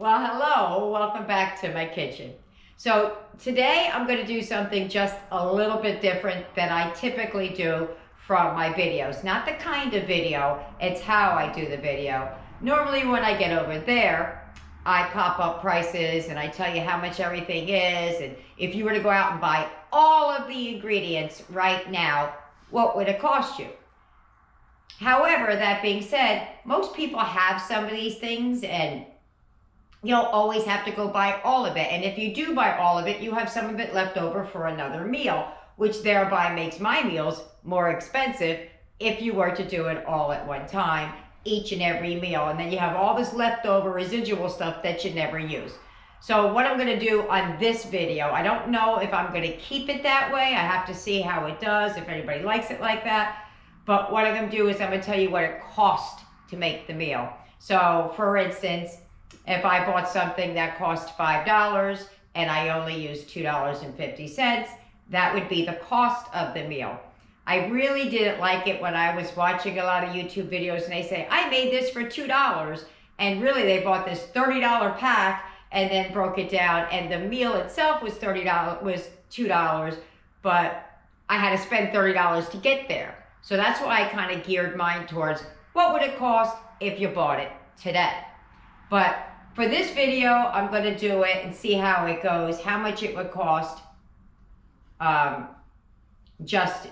Well, hello, welcome back to my kitchen. So today I'm going to do something just a little bit different than I typically do from my videos. Not the kind of video, it's how I do the video. Normally when I get over there, I pop up prices and I tell you how much everything is, and if you were to go out and buy all of the ingredients right now, what would it cost you? However, that being said, most people have some of these things and you don't always have to go buy all of it. And if you do buy all of it, you have some of it left over for another meal, which thereby makes my meals more expensive if you were to do it all at one time, each and every meal. And then you have all this leftover residual stuff that you never use. So what I'm going to do on this video, I don't know if I'm going to keep it that way. I have to see how it does, if anybody likes it like that. But what I'm going to do is I'm going to tell you what it cost to make the meal. So for instance, if I bought something that cost $5 and I only used $2.50, that would be the cost of the meal. I really didn't like it when I was watching a lot of YouTube videos and they say, I made this for $2. And really they bought this $30 pack and then broke it down, and the meal itself was $2, but I had to spend $30 to get there. So that's why I kind of geared mine towards what would it cost if you bought it today. But for this video, I'm going to do it and see how it goes, how much it would cost just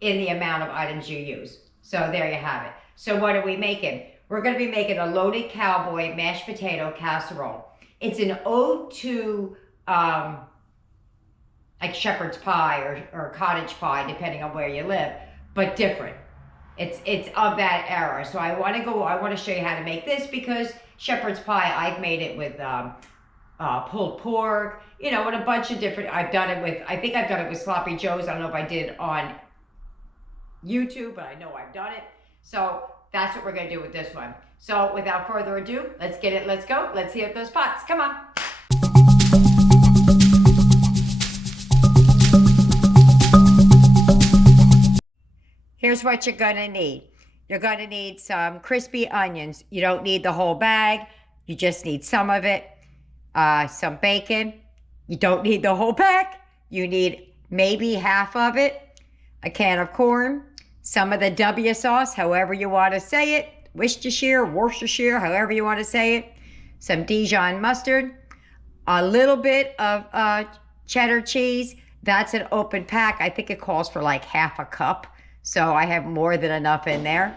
in the amount of items you use. So there you have it. So what are we making? We're going to be making a loaded Cowboy Mashed Potato Casserole. It's an ode to like shepherd's pie or cottage pie, depending on where you live, but different. It's of that era. So I want to show you how to make this because shepherd's pie, I've made it with pulled pork, you know, with a bunch of different, I think I've done it with sloppy joes. I don't know if I did it on YouTube, but I know I've done it. So that's what we're going to do with this one. So without further ado, let's get it, let's go. Let's heat up those pots. Come on. Here's what you're going to need. You're going to need some crispy onions. You don't need the whole bag. You just need some of it. Some bacon. You don't need the whole pack. You need maybe half of it. A can of corn. Some of the W sauce, however you want to say it. Worcestershire, however you want to say it. Some Dijon mustard. A little bit of cheddar cheese. That's an open pack. I think it calls for like half a cup. So I have more than enough in there.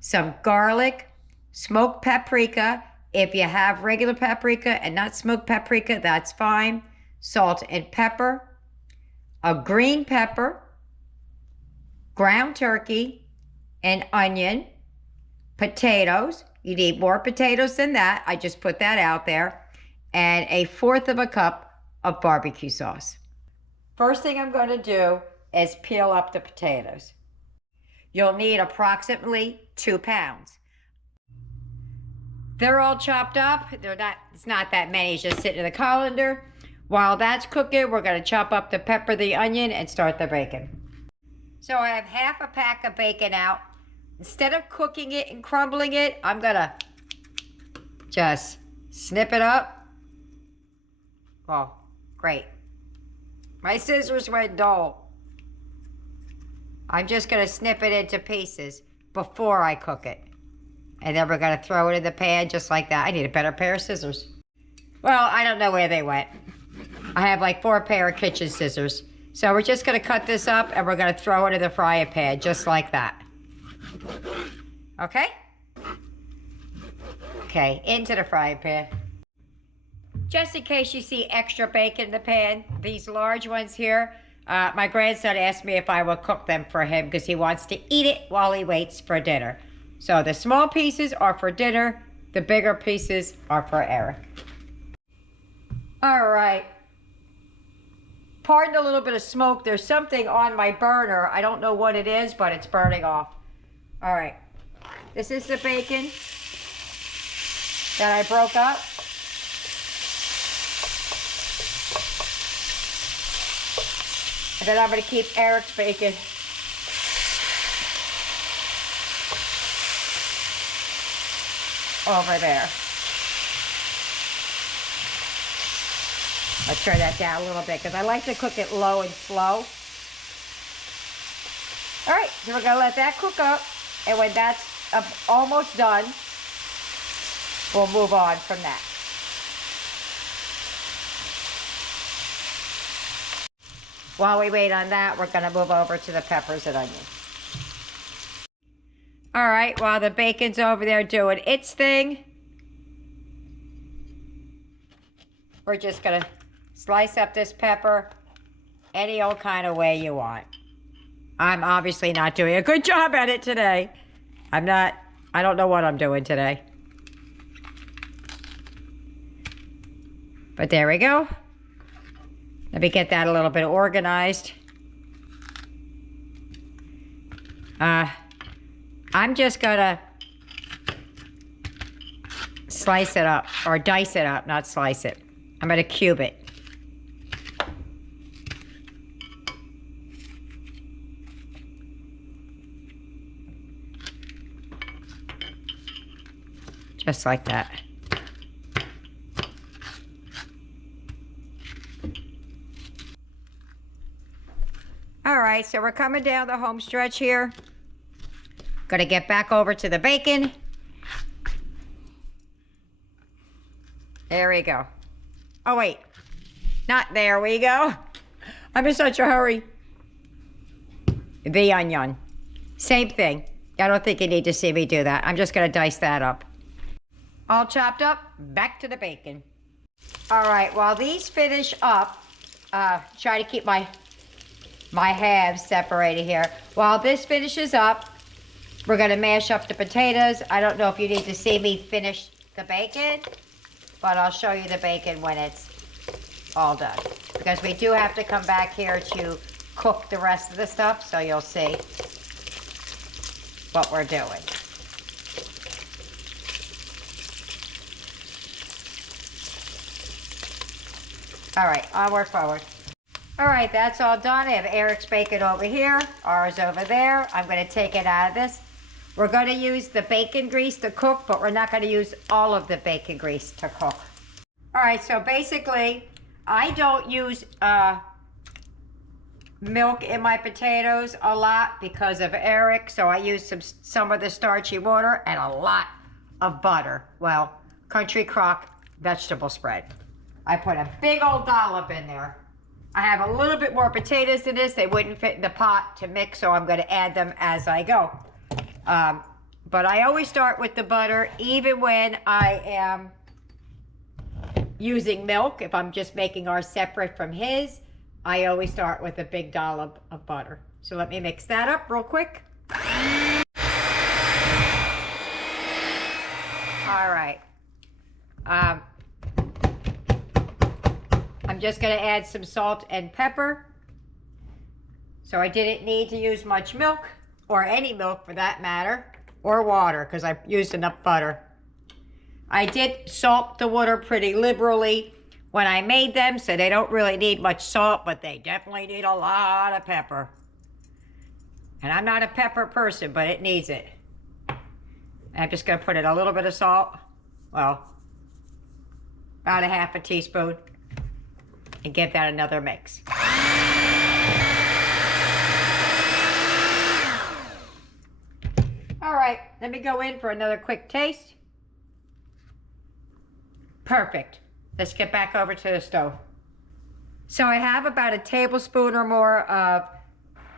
Some garlic, smoked paprika. If you have regular paprika and not smoked paprika, that's fine. Salt and pepper, a green pepper, ground turkey, an onion, potatoes. You need more potatoes than that. I just put that out there. And 1/4 cup of barbecue sauce. First thing I'm going to do is peel up the potatoes. You'll need approximately 2 pounds. They're all chopped up. It's not that many, it's just sitting in the colander. While that's cooking, we're going to chop up the pepper, the onion, and start the bacon. So I have half a pack of bacon out. Instead of cooking it and crumbling it, I'm going to just snip it up. Oh, great. My scissors went dull. I'm just going to snip it into pieces before I cook it. And then we're going to throw it in the pan just like that. I need a better pair of scissors. Well, I don't know where they went. I have like 4 pair of kitchen scissors. So we're just going to cut this up and we're going to throw it in the frying pan just like that. Okay? Okay, into the frying pan. Just in case you see extra bacon in the pan, these large ones here, my grandson asked me if I would cook them for him because he wants to eat it while he waits for dinner. So the small pieces are for dinner. The bigger pieces are for Eric. All right. Pardon a little bit of smoke. There's something on my burner. I don't know what it is, but it's burning off. All right. This is the bacon that I broke up. And then I'm going to keep Eric's bacon. Over there. I'll turn that down a little bit because I like to cook it low and slow. All right, so we're gonna let that cook up, and when that's almost done, we'll move on from that. While we wait on that, we're gonna move over to the peppers and onions. All right, while the bacon's over there doing its thing, we're just gonna slice up this pepper any old kind of way you want. I'm obviously not doing a good job at it today. I don't know what I'm doing today. But there we go. Let me get that a little bit organized. I'm just gonna slice it up, or dice it up, not slice it. I'm gonna cube it. Just like that. All right, so we're coming down the home stretch here. Gonna get back over to the bacon. There we go. Oh wait, not there we go. I'm in such a hurry. The onion, same thing. I don't think you need to see me do that. I'm just gonna dice that up. All chopped up, back to the bacon. All right, while these finish up, try to keep my halves separated here. While this finishes up, we're gonna mash up the potatoes. I don't know if you need to see me finish the bacon, but I'll show you the bacon when it's all done. Because we do have to come back here to cook the rest of the stuff, so you'll see what we're doing. All right, onward, forward. All right, that's all done. I have Eric's bacon over here, ours over there. I'm gonna take it out of this. We're gonna use the bacon grease to cook, but we're not gonna use all of the bacon grease to cook. All right, so basically, I don't use milk in my potatoes a lot because of Eric, so I use some of the starchy water and a lot of butter. Well, country crock vegetable spread. I put a big old dollop in there. I have a little bit more potatoes than this. They wouldn't fit in the pot to mix, so I'm gonna add them as I go. But I always start with the butter, even when I am using milk. If I'm just making ours separate from his, I always start with a big dollop of butter. So let me mix that up real quick. All right. I'm just gonna add some salt and pepper. So I didn't need to use much milk, or any milk for that matter, or water, because I used enough butter. I did salt the water pretty liberally when I made them, so they don't really need much salt, but they definitely need a lot of pepper. And I'm not a pepper person, but it needs it. I'm just gonna put in a little bit of salt, well, about a half a teaspoon, and give that another mix. All right, let me go in for another quick taste. Perfect. Let's get back over to the stove. So I have about a tablespoon or more of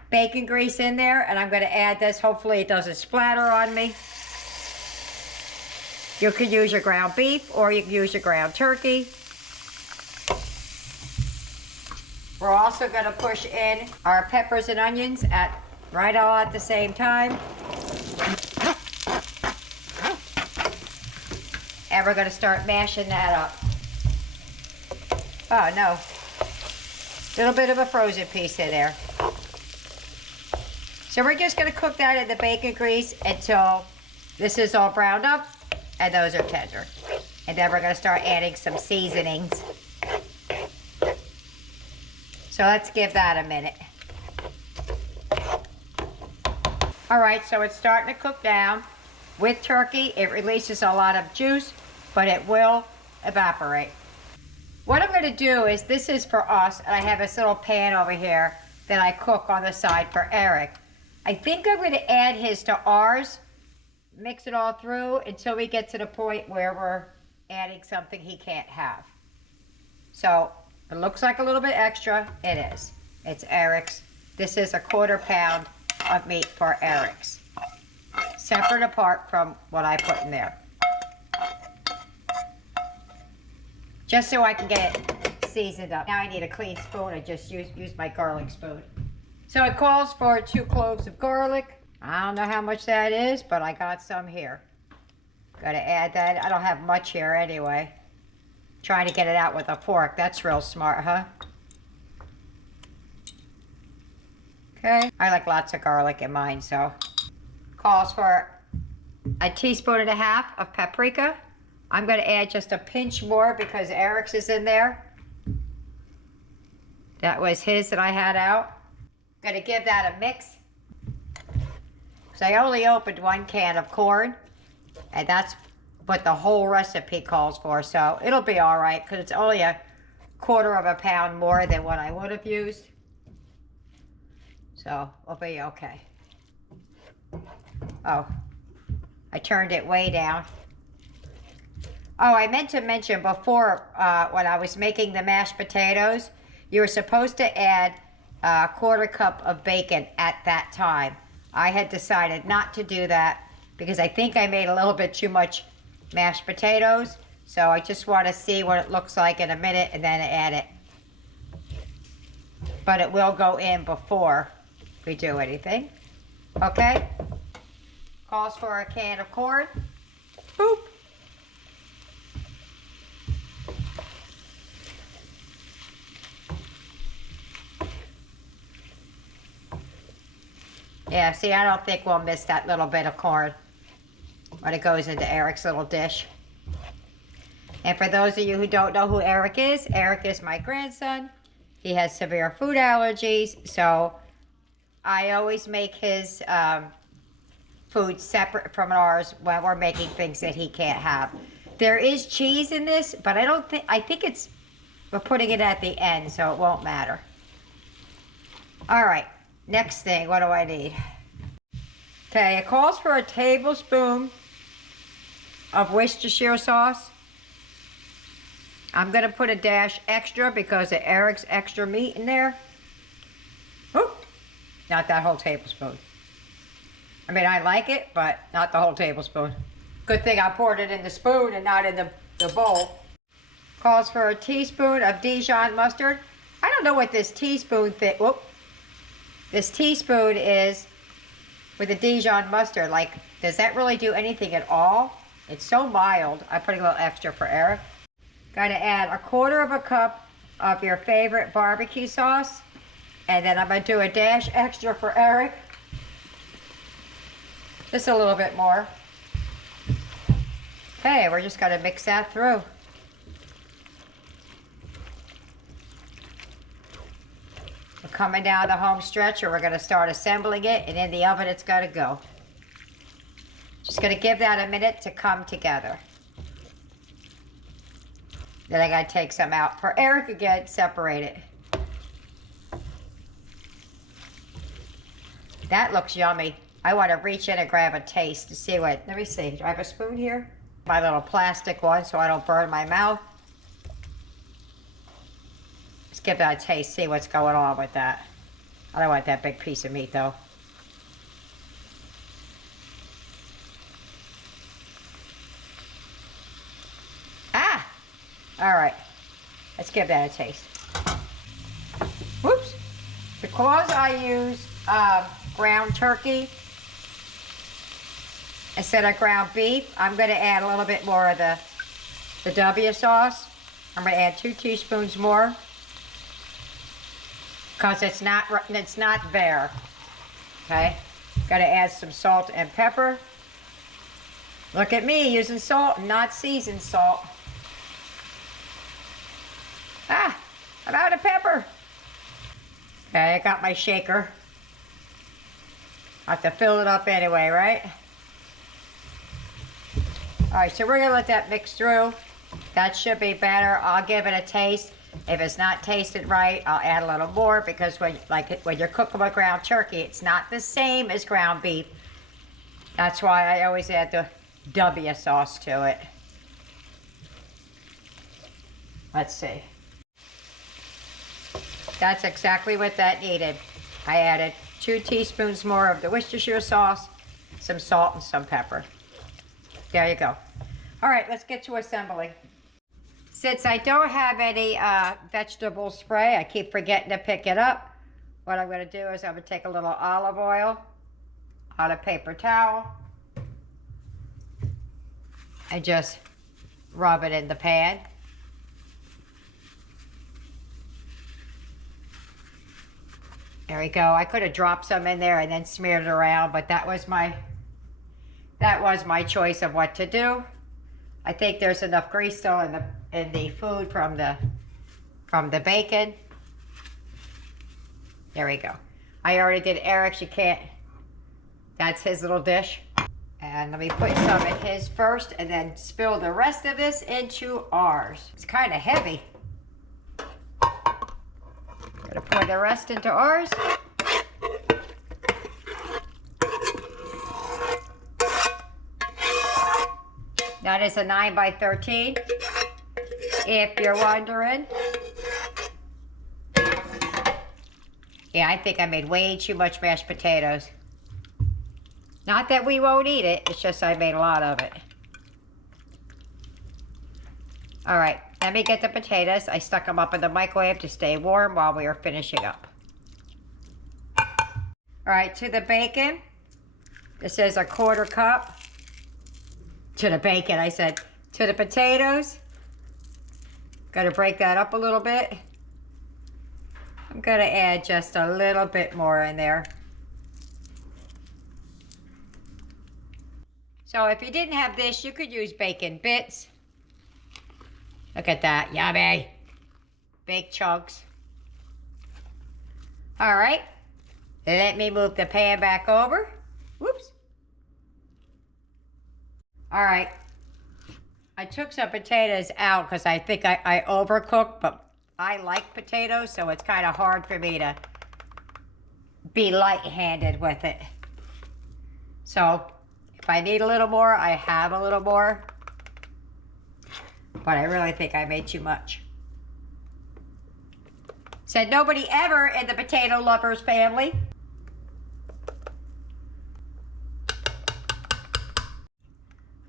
bacon grease in there, and I'm gonna add this. Hopefully it doesn't splatter on me. You could use your ground beef, or you can use your ground turkey. We're also gonna push in our peppers and onions right all at the same time. And we're gonna start mashing that up. Oh no, little bit of a frozen piece in there. So we're just gonna cook that in the bacon grease until this is all browned up and those are tender. And then we're gonna start adding some seasonings. So let's give that a minute. All right, so it's starting to cook down. With turkey, it releases a lot of juice, but it will evaporate. What I'm gonna do is, this is for us, and I have this little pan over here that I cook on the side for Eric. I think I'm gonna add his to ours, mix it all through until we get to the point where we're adding something he can't have. So it looks like a little bit extra. It is. It's Eric's. This is a 1/4 pound of meat for Eric's. Separate apart from what I put in there. Just so I can get it seasoned up. Now I need a clean spoon. I just use my garlic spoon. So it calls for 2 cloves of garlic. I don't know how much that is, but I got some here. Gotta add that. I don't have much here anyway. Trying to get it out with a fork. That's real smart, huh? Okay. I like lots of garlic in mine, so. Calls for a 1.5 teaspoons of paprika. I'm gonna add just a pinch more because Eric's is in there. That was his that I had out. Gonna give that a mix. So I only opened 1 can of corn, and that's what the whole recipe calls for. So it'll be all right because it's only a 1/4 pound more than what I would have used. So we'll be okay. Oh, I turned it way down. Oh, I meant to mention before, when I was making the mashed potatoes, you were supposed to add a 1/4 cup of bacon at that time. I had decided not to do that because I think I made a little bit too much mashed potatoes. So I just want to see what it looks like in a minute and then add it. But it will go in before we do anything. Okay? Calls for a can of corn. Boop. Yeah, see, I don't think we'll miss that little bit of corn when it goes into Eric's little dish. And for those of you who don't know who Eric is my grandson. He has severe food allergies, so I always make his food separate from ours when we're making things that he can't have. There is cheese in this, but I think we're putting it at the end, so it won't matter. All right. Next thing, what do I need? Okay, it calls for a tablespoon of Worcestershire sauce. I'm gonna put a dash extra because of Eric's extra meat in there. Oop, not that whole tablespoon. I mean, I like it, but not the whole tablespoon. Good thing I poured it in the spoon and not in the bowl. Calls for a teaspoon of Dijon mustard. I don't know what this teaspoon thing, whoop. This teaspoon is with the Dijon mustard. Like, does that really do anything at all? It's so mild. I'm putting a little extra for Eric. Gotta add a 1/4 cup of your favorite barbecue sauce. And then I'm gonna do a dash extra for Eric. Just a little bit more. Okay, we're just gonna mix that through. We're coming down the home stretch, or we're going to start assembling it, and in the oven it's got to go. Just going to give that a minute to come together. Then I got to take some out for Eric again, separate it. That looks yummy. I want to reach in and grab a taste to see what, let me see, do I have a spoon here? My little plastic one so I don't burn my mouth. Let's give that a taste, see what's going on with that. I don't want that big piece of meat though. Ah! All right, let's give that a taste. Whoops. Because I use ground turkey instead of ground beef, I'm going to add a little bit more of the W sauce. I'm going to add 2 teaspoons more. Because it's not there. Okay? Got to add some salt and pepper. Look at me using salt and not seasoned salt. Ah, I'm out of pepper. Okay, I got my shaker. I have to fill it up anyway, right? All right, so we're gonna let that mix through. That should be better. I'll give it a taste. If it's not tasted right, I'll add a little more because when you're cooking with ground turkey, it's not the same as ground beef. That's why I always add the W sauce to it. Let's see. That's exactly what that needed. I added 2 teaspoons more of the Worcestershire sauce, some salt and some pepper. There you go. All right, let's get to assembly. Since I don't have any vegetable spray, I keep forgetting to pick it up. What I'm going to do is I'm going to take a little olive oil on a paper towel and just rub it in the pan. There we go. I could have dropped some in there and then smeared it around, but that was my choice of what to do. I think there's enough grease still in the food from the bacon. There we go. I already did Eric's. You can't. That's his little dish. And let me put some in his first and then spill the rest of this into ours. It's kind of heavy. Gonna pour the rest into ours. That is a 9 by 13, if you're wondering. Yeah, I think I made way too much mashed potatoes. Not that we won't eat it, it's just I made a lot of it. All right, let me get the potatoes. I stuck them up in the microwave to stay warm while we were finishing up. All right, to the bacon, this is a 1/4 cup. To the bacon, I said. To the potatoes, gotta break that up a little bit. I'm gonna add just a little bit more in there. So if you didn't have this, you could use bacon bits. Look at that, yummy. Big chunks. All right, let me move the pan back over. Whoops. All right, I took some potatoes out because I think I overcooked, but I like potatoes, so it's kind of hard for me to be light-handed with it. So if I need a little more, I have a little more, but I really think I made too much. Said nobody ever in the potato lovers family.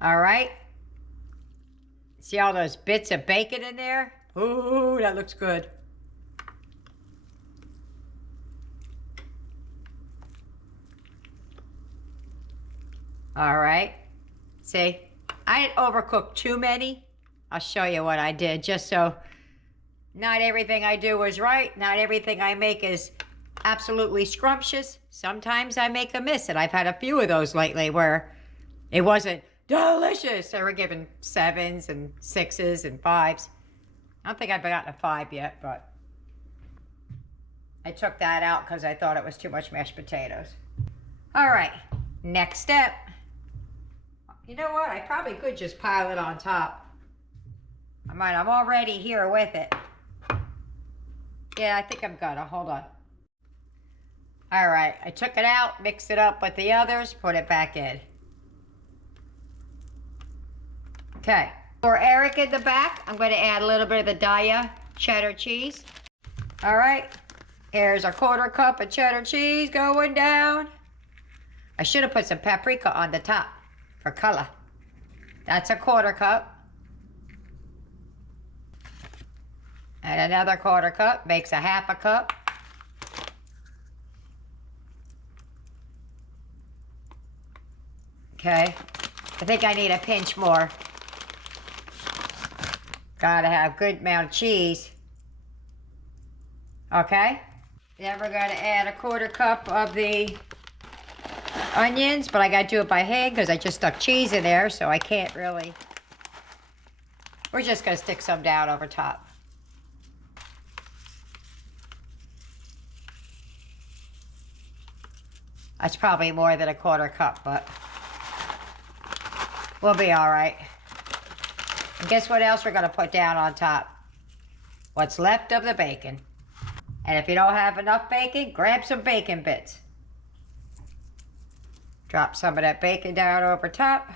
All right. See all those bits of bacon in there? Ooh, that looks good. All right. See, I didn't overcook too many. I'll show you what I did, just so not everything I do is right. Not everything I make is absolutely scrumptious. Sometimes I make a miss, and I've had a few of those lately where it wasn't delicious. They were given 7s and 6s and 5s. I don't think I've gotten a 5 yet, but I took that out because I thought it was too much mashed potatoes. All right, next step. You know what? I probably could just pile it on top. I'm already here with it. Yeah, I think I'm gonna. Hold on. All right, I took it out, mixed it up with the others, put it back in. Okay, for Eric in the back, I'm going to add a little bit of the Dijon cheddar cheese. All right, here's a 1/4 cup of cheddar cheese going down. I should have put some paprika on the top for color. That's a 1/4 cup. And another 1/4 cup makes a 1/2 cup. Okay, I think I need a pinch more. Gotta have good amount of cheese. Okay, then we're gonna add a 1/4 cup of the onions, but I gotta do it by hand because I just stuck cheese in there, so I can't really. We're just gonna stick some down over top. That's probably more than a 1/4 cup, but we'll be all right. And guess what else we're gonna put down on top? What's left of the bacon. And if you don't have enough bacon, grab some bacon bits. Drop some of that bacon down over top.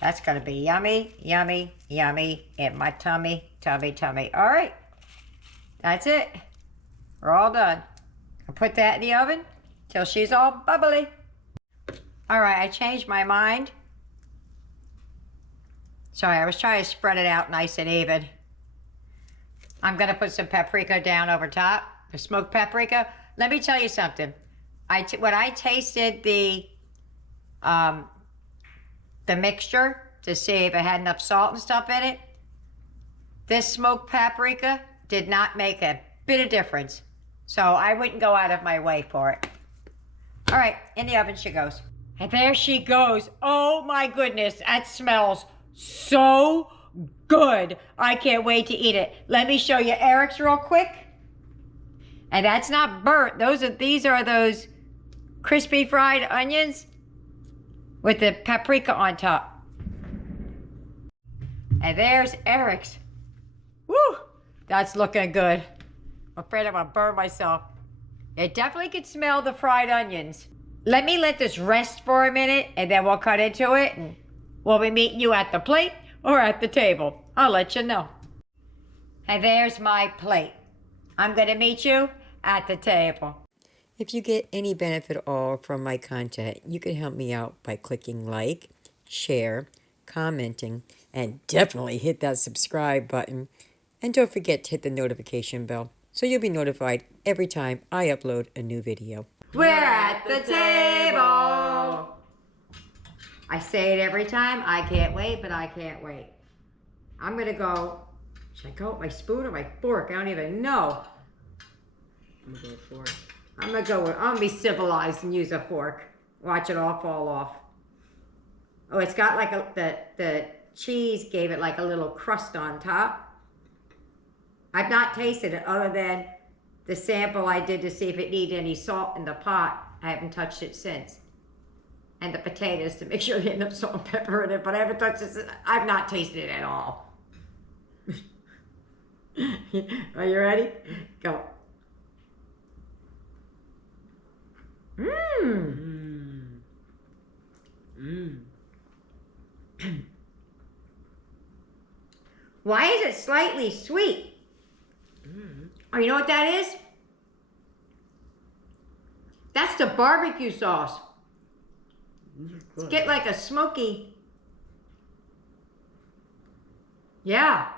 That's gonna be yummy, yummy, yummy in my tummy, tummy, tummy. All right, that's it. We're all done. I'll put that in the oven till she's all bubbly. All right, I changed my mind. Sorry, I was trying to spread it out nice and even. I'm gonna put some paprika down over top, the smoked paprika. Let me tell you something. When I tasted the mixture to see if it had enough salt and stuff in it, this smoked paprika did not make a bit of difference. So I wouldn't go out of my way for it. All right, in the oven she goes. And there she goes. Oh my goodness, that smells so good. I can't wait to eat it. Let me show you Eric's real quick. And that's not burnt. These are those crispy fried onions with the paprika on top. And there's Eric's. Woo! That's looking good. I'm afraid I'm gonna burn myself. It definitely can smell the fried onions. Let me let this rest for a minute and then we'll cut into it and we'll be meeting you at the plate or at the table. I'll let you know. And there's my plate. I'm gonna meet you at the table. If you get any benefit at all from my content, you can help me out by clicking like, share, commenting, and definitely hit that subscribe button. And don't forget to hit the notification bell so you'll be notified every time I upload a new video. We're at the table. I say it every time. I can't wait, but I can't wait. I'm gonna go. Should I go with my spoon or my fork? I don't even know. I'm gonna go with fork. I'm gonna be civilized and use a fork. Watch it all fall off. Oh, it's got like the cheese gave it like a little crust on top. I've not tasted it other than the sample I did to see if it needed any salt in the pot. I haven't touched it since. And the potatoes to make sure they have enough salt and pepper in it, but I haven't touched it since. I've not tasted it at all. Are you ready? Go. Mmm. Mmm. Why is it slightly sweet? Oh, you know what that is? That's the barbecue sauce. Let's get like a smoky. Yeah.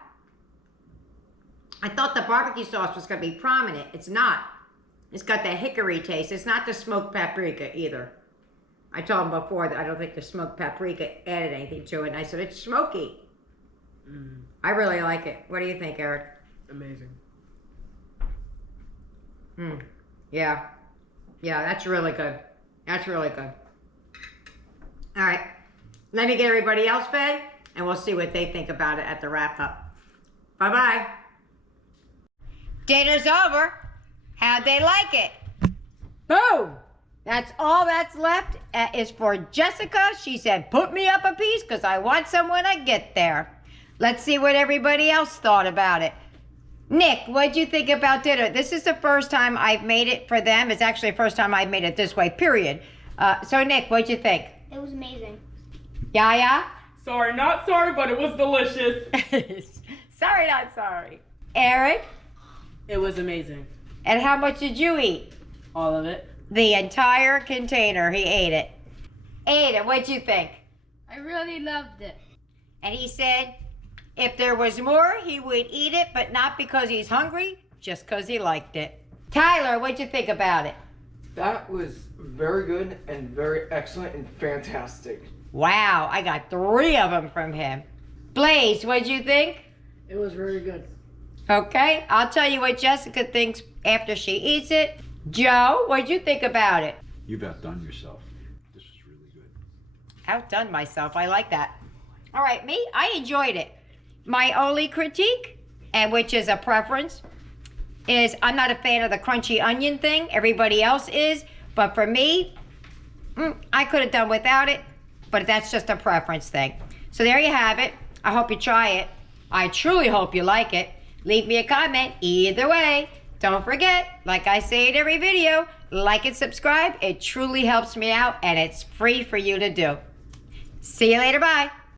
I thought the barbecue sauce was going to be prominent. It's not. It's got that hickory taste. It's not the smoked paprika either. I told him before that I don't think the smoked paprika added anything to it. And I said, it's smoky. I really like it. What do you think, Eric? Amazing. Yeah. Yeah, that's really good. That's really good. All right. Let me get everybody else fed, and we'll see what they think about it at the wrap-up. Bye-bye. Dinner's over. How'd they like it? Boom! That's all that's left is for Jessica. She said, put me up a piece because I want some when I get there. Let's see what everybody else thought about it. Nick, what'd you think about dinner? This is the first time I've made it for them. It's actually the first time I've made it this way, period. So, Nick, what'd you think? It was amazing. Yaya? Sorry, not sorry, but it was delicious. Sorry, not sorry. Eric? It was amazing. And how much did you eat? All of it. The entire container. He ate it. Ada, what'd you think? I really loved it. And he said if there was more, he would eat it, but not because he's hungry, just because he liked it. Tyler, what'd you think about it? That was very good and very excellent and fantastic. Wow, I got 3 of them from him. Blaze, what'd you think? It was very good. Okay, I'll tell you what Jessica thinks after she eats it. Joe, what'd you think about it? You've outdone yourself. This was really good. Outdone myself, I like that. All right, me, I enjoyed it. My only critique, and which is a preference, is I'm not a fan of the crunchy onion thing. Everybody else is, but for me, I could have done without it, but that's just a preference thing. So there you have it. I hope you try it. I truly hope you like it. Leave me a comment either way. Don't forget, like I say in every video, like and subscribe. It truly helps me out and it's free for you to do. See you later. Bye.